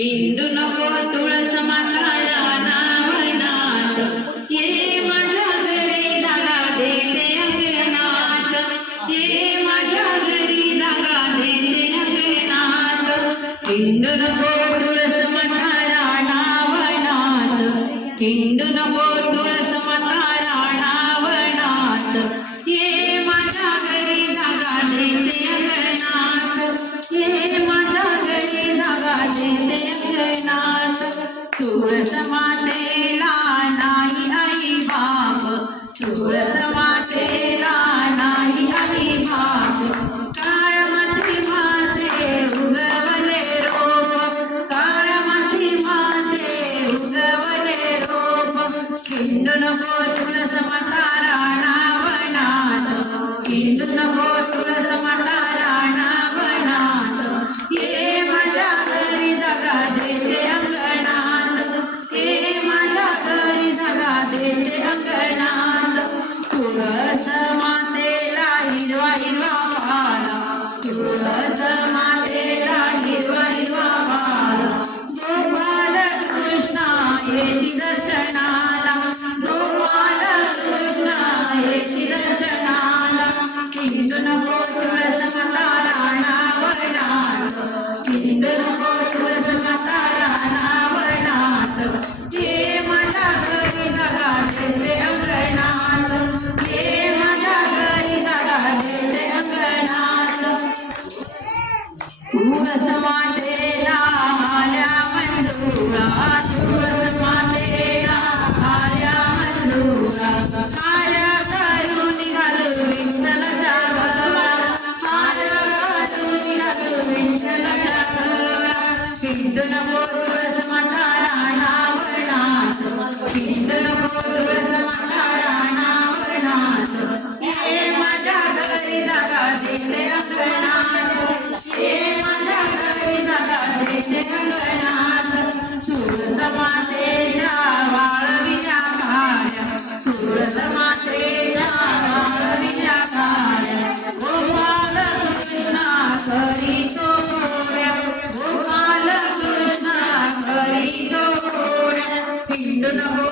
हिंदू नको तुळस माताला नावनात, ये माझ्या घरी जागा देते अंगणात, ये माझ्या घरी जागा देते अंगणात. हिंदू नको तुळस माताला नावनात, हिंदू नको तुळस माताला नावनात, ये माझ्या घरी जागा देते अंगणात, ये माझ्या घरी जागा देते अंगणात. तुळस मातेला नाही आई बाप, तुळस मातेला नाही आई बाप, काळमाती माते उगवले रोप, काळमाती माते उगवले रोप. हिंदू नको तुळस माताला नावनात, हिंदू नको तुळस माताला नावनात, ये माझ्या घरी जागा देते अंगणात, ये माझ्या घरी जागा देते अंगणात. तुळस मातेला हिरवा हिरवा पाला, तुळस मातेला हिरवा हिरवा पाला, गोपाल कृष्णा येती दर्शनाला, गोपाल कृष्णा येती दर्शनाला. हिंदू नको तुळस माताला नावनात, हिंदू नको तुळस माताला नावनात, ये माझ्या घरी जागा देते अंगणात, ये माझ्या घरी जागा देते अंगणात. तुळस मातेला आल्या मंजुळा, तुळस मातेला आल्या मंजुळा, काळ्या करून निघालो विठ्ठलाच्या गळा, काळ्या करून निघालो विठ्ठलाच्या गळा. हिंदू नको तुळस माताला नावनात, हिंदू नको तुळस माताला नावनात, ये माझ्या घरी जागा देते अंगणात, ये माझ्या घरी जागा देते अंगणात. तुळस मातेच्या वाळवीच्या काळ्या, तुळस मातेच्या वाळवीच्या काळ्या, गोपाल कृष्णा करीतो गोड्या, गोपाल कृष्णा करीतो गोड्या. हिंदू नको